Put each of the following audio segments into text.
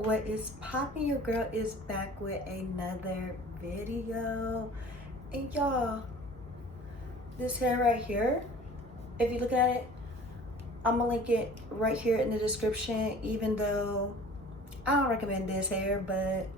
What is poppin'? Your girl is back with another video. And y'all, this hair right here, if you look at it, I'm gonna link it right here in the description, even though I don't recommend this hair, but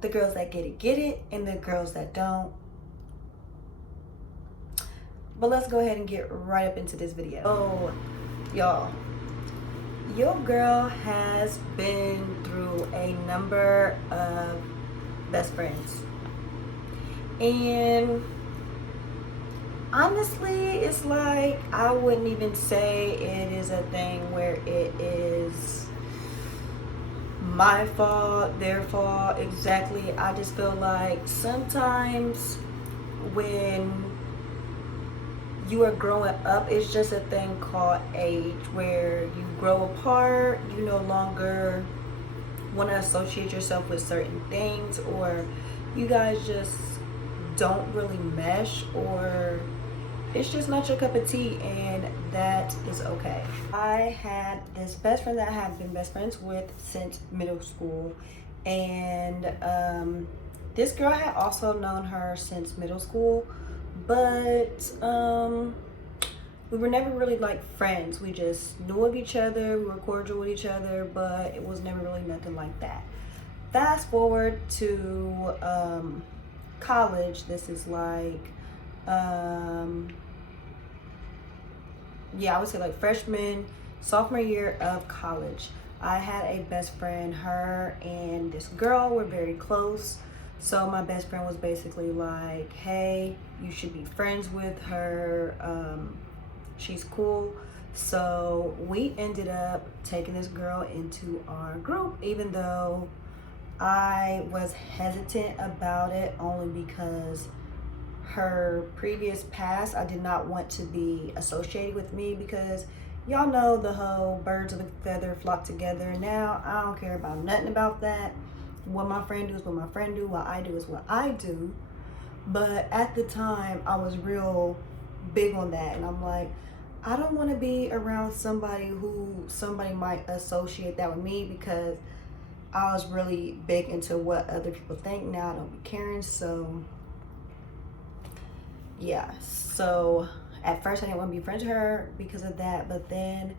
the girls that get it, and the girls that don't. But let's go ahead and get right up into this video. Oh, y'all, your girl has been through a number of best friends, and honestly, it's like I wouldn't even say it is a thing where it is my fault, their fault, exactly. I just feel like sometimes when you are growing up, it's just a thing called age, where you grow apart, you no longer want to associate yourself with certain things, or you guys just don't really mesh, or it's just not your cup of tea, and that is okay. I had this best friend that I have been best friends with since middle school, and this girl, I had also known her since middle school, but we were never really like friends. We just knew of each other, we were cordial with each other, but it was never really nothing like that. Fast forward to college. This is like yeah, I would say like freshman, sophomore year of college. I had a best friend. Her and this girl were very close. So my best friend was basically like, hey, you should be friends with her. She's cool. So we ended up taking this girl into our group, even though I was hesitant about it, only because her previous past, I did not want to be associated with me, because y'all know the whole birds of a feather flock together. Now I don't care about nothing about that. What my friend do is what my friend do, what I do is what I do. But at the time, I was real big on that, and I'm like, I don't want to be around somebody who somebody might associate that with me, because I was really big into what other people think. Now I don't be caring. So yeah, so at first I didn't want to be friends with her because of that, but then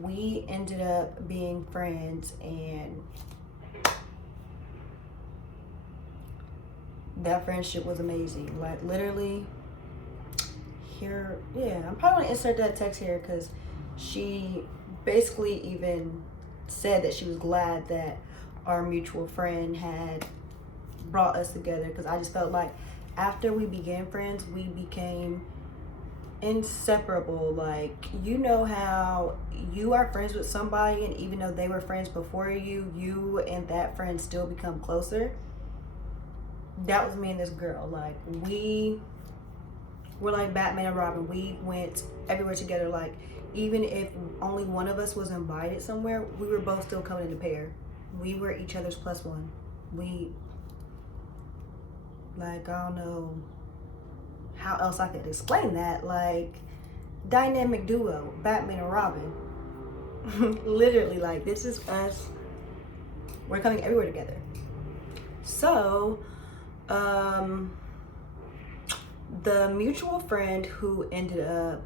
we ended up being friends, and that friendship was amazing. Like literally, here, yeah, I'm probably gonna insert that text here, because she basically even said that she was glad that our mutual friend had brought us together, because I just felt like after we became friends, we became inseparable. Like, you know how you are friends with somebody, and even though they were friends before you, you and that friend still become closer. That was me and this girl. Like, we were like Batman and Robin. We went everywhere together. Like, even if only one of us was invited somewhere, we were both still coming in a pair. We were each other's plus one. We, like, I don't know how else I could explain that. Like, dynamic duo, Batman and Robin. Literally, like, this is us. We're coming everywhere together. So the mutual friend who ended up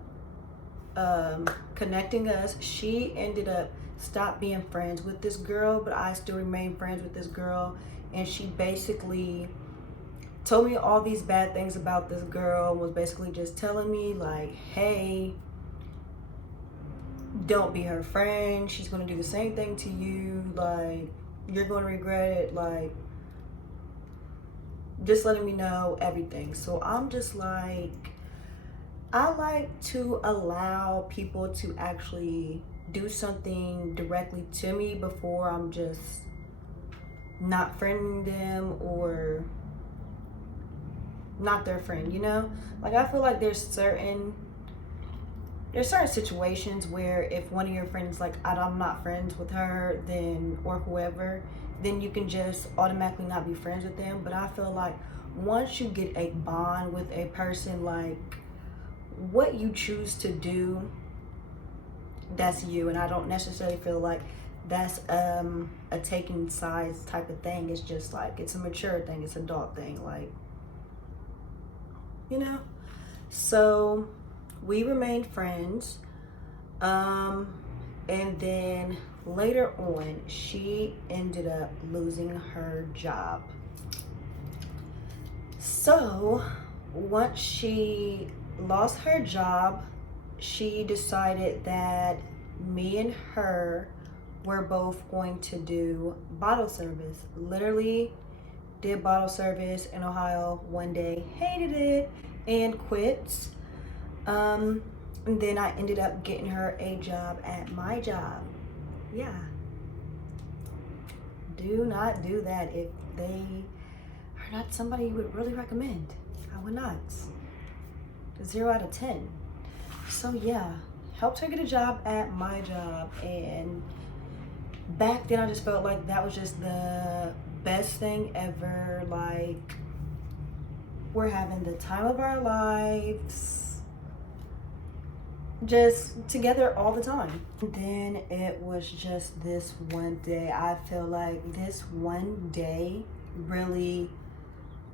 connecting us, she ended up stopped being friends with this girl, but I still remain friends with this girl. And she basically told me all these bad things about this girl, was basically just telling me like, hey, don't be her friend, she's gonna do the same thing to you, like, you're gonna regret it, like, just letting me know everything. So I'm just like, I like to allow people to actually do something directly to me before I'm just not friending them or not their friend, you know? Like, I feel like there's certain situations where if one of your friends, like, I'm not friends with her, then, or whoever, then you can just automatically not be friends with them. But I feel like once you get a bond with a person, like, what you choose to do, that's you. And I don't necessarily feel like that's a taking sides type of thing. It's just like, it's a mature thing, it's an adult thing, like, you know. So we remained friends, and then later on she ended up losing her job. So once she lost her job, she decided that me and her were both going to do bottle service. Literally did bottle service in Ohio one day, hated it, and quit. And then I ended up getting her a job at my job. Yeah. Do not do that if they are not somebody you would really recommend. I would not. 0 out of 10. So yeah, helped her get a job at my job, and back then I just felt like that was just the best thing ever. Like, we're having the time of our lives, just together all the time. Then it was just this one day. I feel like this one day really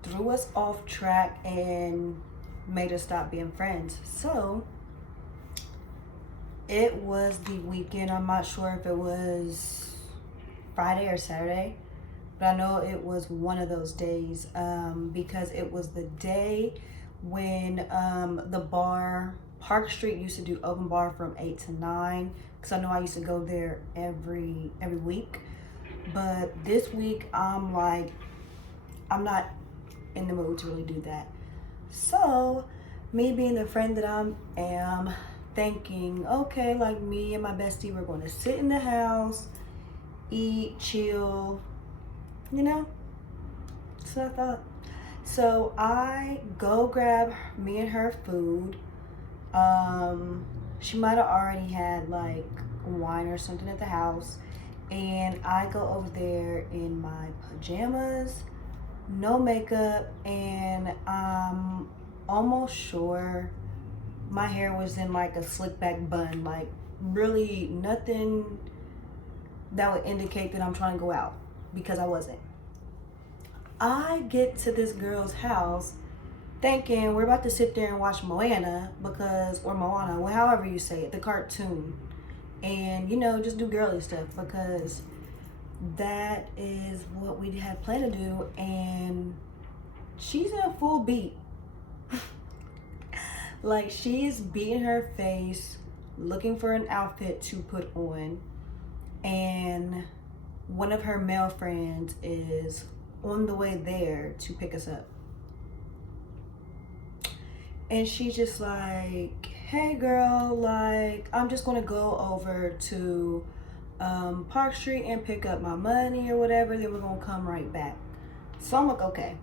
threw us off track and made us stop being friends. So it was the weekend. I'm not sure if it was Friday or Saturday, but I know it was one of those days, because it was the day when the bar, Park Street, used to do open bar from 8 to 9, because I know I used to go there every week. But this week I'm like, I'm not in the mood to really do that. So me being the friend that I am, thinking, okay, like, me and my bestie, we're going to sit in the house, eat, chill, you know. So I thought, so I go grab me and her food. She might have already had like wine or something at the house, and I go over there in my pajamas, no makeup, and I'm almost sure my hair was in like a slick back bun, like really nothing that would indicate that I'm trying to go out, because I wasn't. I get to this girl's house thinking we're about to sit there and watch Moana, or Moana, well, however you say it, the cartoon, and, you know, just do girly stuff, because that is what we had planned to do. And she's in a full beat. Like, she's beating her face looking for an outfit to put on, and one of her male friends is on the way there to pick us up. And she's just like, hey girl, like, I'm just gonna go over to Park Street and pick up my money or whatever, then we're gonna come right back. So I'm like, okay.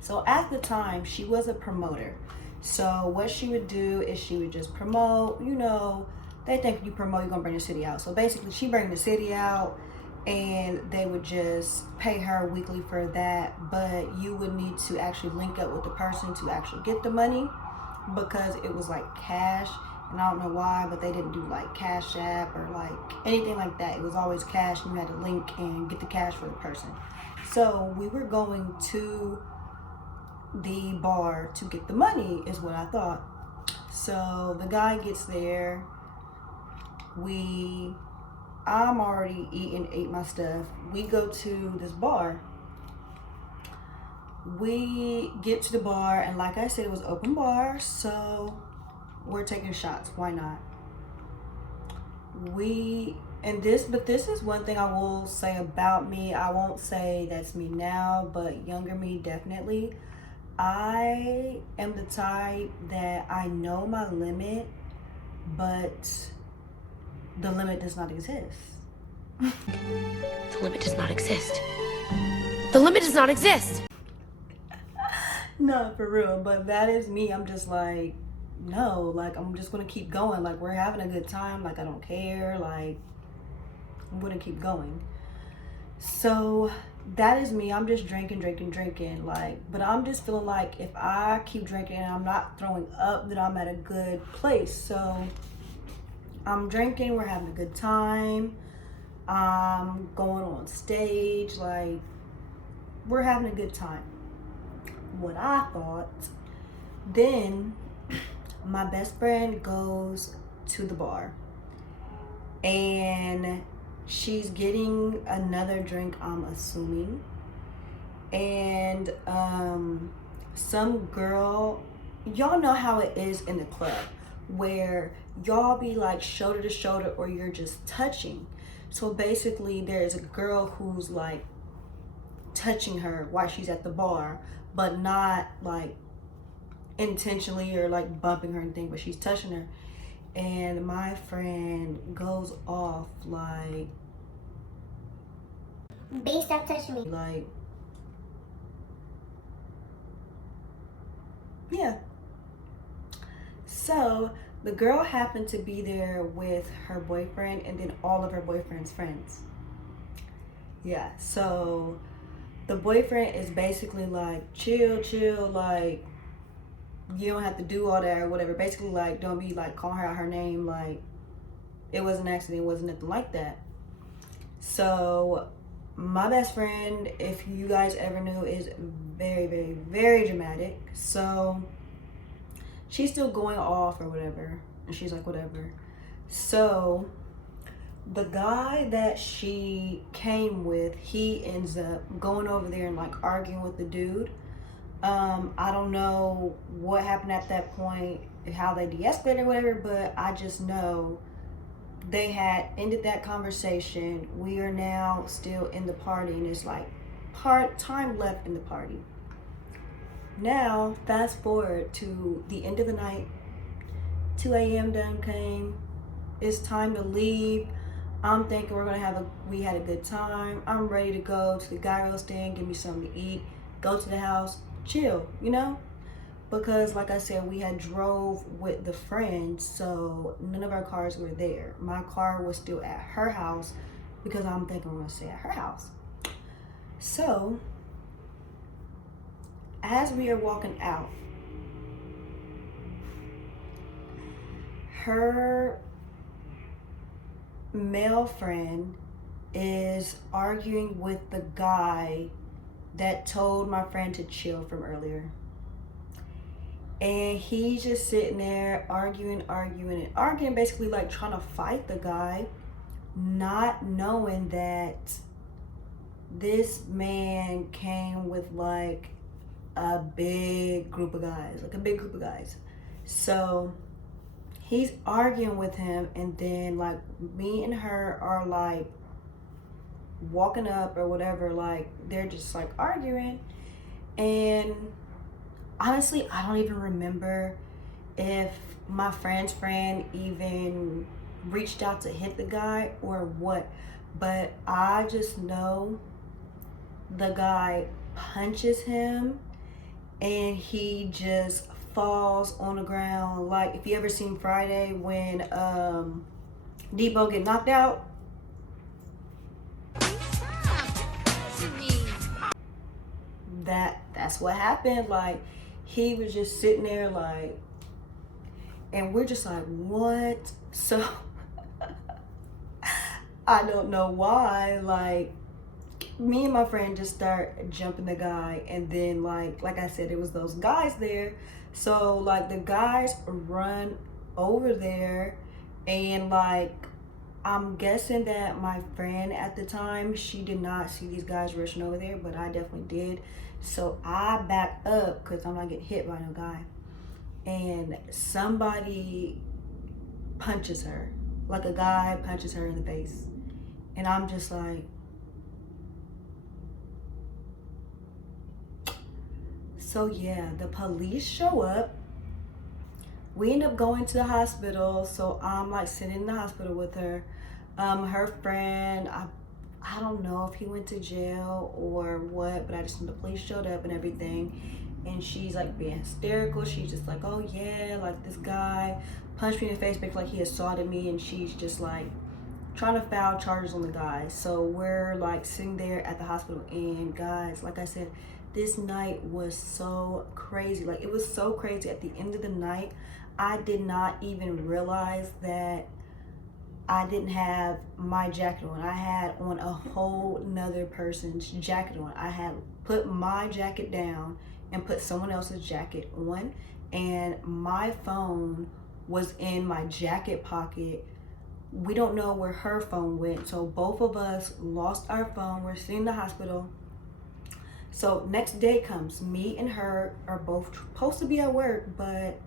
So at the time, she was a promoter. So what she would do is she would just promote, you know, they think you promote, you're gonna bring the city out. So basically she bring the city out, and they would just pay her weekly for that. But you would need to actually link up with the person to actually get the money, because it was like cash. And I don't know why, but they didn't do like Cash App or like anything like that. It was always cash, and you had to link and get the cash for the person. So we were going to the bar to get the money, is what I thought. So the guy gets there. I'm already ate my stuff. We go to this bar. We get to the bar, and like I said, it was open bar, so we're taking shots. Why not? This is one thing I will say about me. I won't say that's me now, but younger me, definitely. I am the type that I know my limit, but the limit does not exist. The limit does not exist. The limit does not exist. No, for real, but that is me. I'm just like, no, like, I'm just gonna keep going. Like, we're having a good time. Like, I don't care. Like, I'm gonna keep going. So that is me. I'm just drinking. Like, but I'm just feeling like if I keep drinking and I'm not throwing up, then I'm at a good place. So I'm drinking. We're having a good time. I'm going on stage, like, we're having a good time. What I thought. Then my best friend goes to the bar and she's getting another drink, I'm assuming. And some girl, y'all know how it is in the club where y'all be like shoulder to shoulder or you're just touching. So basically there's a girl who's like touching her while she's at the bar, but not like intentionally or like bumping her or anything, but she's touching her. And my friend goes off like, "Babe, stop touching me." like, yeah. So the girl happened to be there with her boyfriend and then all of her boyfriend's friends. Yeah, so the boyfriend is basically like, chill, like, you don't have to do all that or whatever. Basically, like, don't be like calling her out her name. Like, it was an accident, it wasn't nothing like that. So my best friend, if you guys ever knew, is very, very, very dramatic. So she's still going off or whatever. And she's like, whatever. So the guy that she came with, he ends up going over there and like arguing with the dude. I don't know what happened at that point, how they de-escalated or whatever, but I just know they had ended that conversation. We are now still in the party and it's like time left in the party. Now, fast forward to the end of the night, 2 a.m. done came. It's time to leave. I'm thinking we had a good time. I'm ready to go to the gyro stand, give me something to eat, go to the house, chill, you know? Because like I said, we had drove with the friends, so none of our cars were there. My car was still at her house because I'm thinking we're gonna stay at her house. So as we are walking out, her male friend is arguing with the guy that told my friend to chill from earlier. And he's just sitting there arguing, basically like trying to fight the guy, not knowing that this man came with like a big group of guys. So he's arguing with him, and then like me and her are like walking up or whatever, like they're just like arguing. And honestly, I don't even remember if my friend's friend even reached out to hit the guy or what, but I just know the guy punches him and he just falls on the ground. Like, if you ever seen Friday when Debo get knocked out, that's what happened. Like, he was just sitting there like, and we're just like, what? So I don't know why, like, me and my friend just start jumping the guy, and then like I said, it was those guys there. So like the guys run over there, and like I'm guessing that my friend at the time, she did not see these guys rushing over there, but I definitely did. So I backed up because I'm not getting hit by no guy. And somebody punches her. Like a guy punches her in the face. And I'm just like, so yeah, the police show up. We end up going to the hospital. So I'm like sitting in the hospital with her. Her friend, I don't know if he went to jail or what, but I just know the police showed up and everything. And she's like being hysterical. She's just like, oh yeah, like this guy punched me in the face, basically like he assaulted me. And she's just like trying to file charges on the guy. So we're like sitting there at the hospital, and guys, like I said, this night was so crazy. Like, it was so crazy. At the end of the night, I did not even realize that I didn't have my jacket on. I had on a whole nother person's jacket on. I had put my jacket down and put someone else's jacket on, and my phone was in my jacket pocket. We don't know where her phone went, so both of us lost our phone. We're sitting in the hospital. So next day comes, me and her are both supposed to be at work, but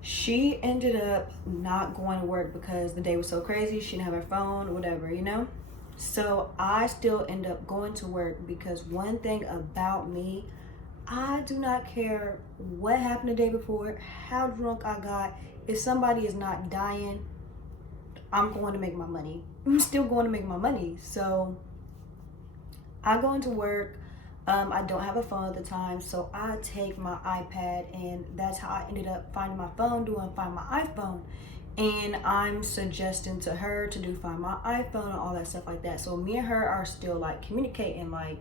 she ended up not going to work because the day was so crazy. She didn't have her phone, whatever, you know? So I still end up going to work because one thing about me, I do not care what happened the day before, how drunk I got. If somebody is not dying, I'm going to make my money. I'm still going to make my money. So I go into work. I don't have a phone at the time, so I take my iPad, and that's how I ended up finding my phone, doing Find My iPhone. And I'm suggesting to her to do Find My iPhone and all that stuff like that. So me and her are still like communicating. Like,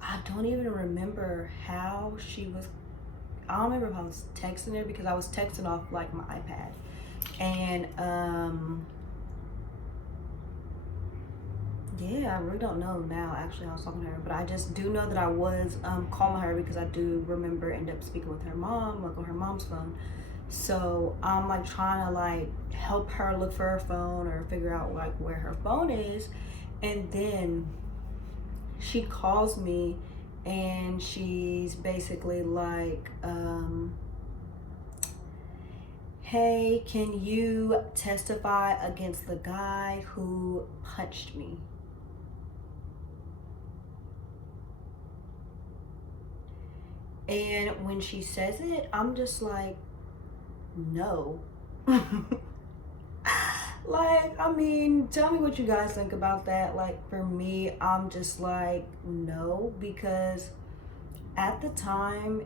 I don't even remember how she was. I don't remember if I was texting her, because I was texting off like my iPad. And yeah, I really don't know now. Actually, I was talking to her, but I just do know that I was calling her, because I do remember end up speaking with her mom, like on her mom's phone. So I'm like trying to like help her look for her phone or figure out like where her phone is. And then she calls me, and she's basically like, hey, can you testify against the guy who punched me? And when she says it, I'm just like, no. Like, I mean, tell me what you guys think about that. Like, for me, I'm just like, no, because at the time,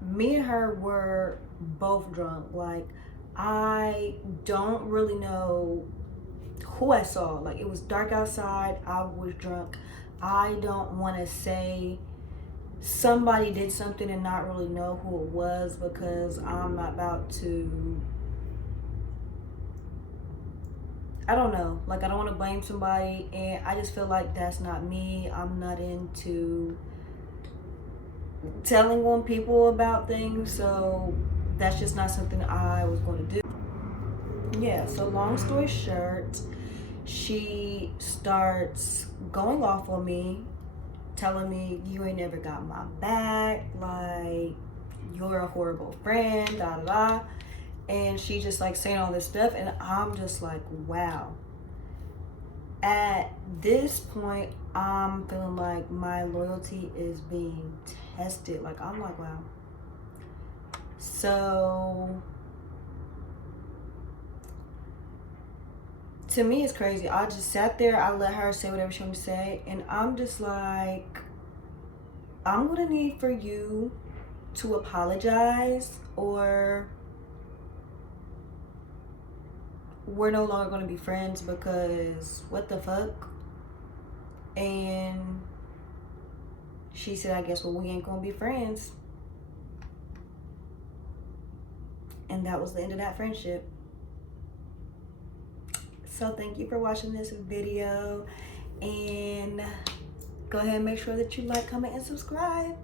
me and her were both drunk. Like, I don't really know who I saw. Like, it was dark outside, I was drunk. I don't want to say somebody did something and not really know who it was, because I'm not about to, I don't know, like, I don't want to blame somebody, and I just feel like that's not me. I'm not into telling on people about things, so that's just not something I was going to do. Yeah, so long story short, she starts going off on me, telling me, you ain't never got my back, like, you're a horrible friend, da da da. And she just like saying all this stuff, and I'm just like, wow. At this point, I'm feeling like my loyalty is being tested. Like, I'm like, wow. So to me, it's crazy. I just sat there, I let her say whatever she wanted to say, and I'm just like, I'm gonna need for you to apologize, or we're no longer gonna be friends, because what the fuck? And she said, I guess, well, we ain't gonna be friends. And that was the end of that friendship. So thank you for watching this video, and go ahead and make sure that you like, comment, and subscribe.